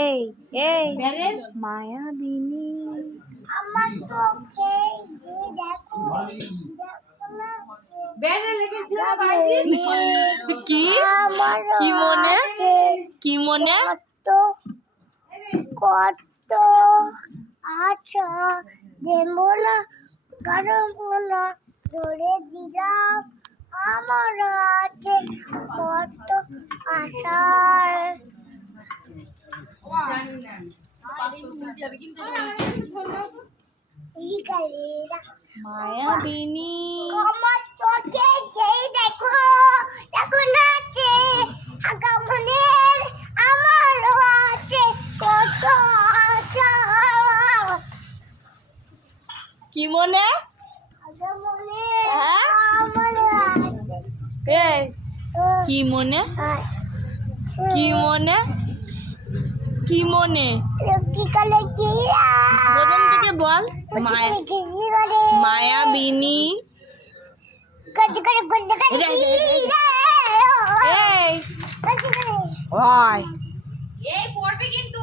এই এই মায়াবিনী আমার চোখে যে দেখো না কি আমার কি মনে আছে কি মনে কত কত আচ্ছা দেব না কারণ না ধরে দিলাম আমার আছে কত আশার মায়াবিনী আমার চোখে যেই দেখো দেখো না আছে আগামনের আমার আছে কত আশা কি মনে আগামনের হ্যাঁ? আমার আছে এই কি মনে কি মনে কি মনে কি কালে কি প্রথম থেকে বল মায়াবিনী কত করে বলতে করে এই কত করে ওই এই পড়বে কিন্তু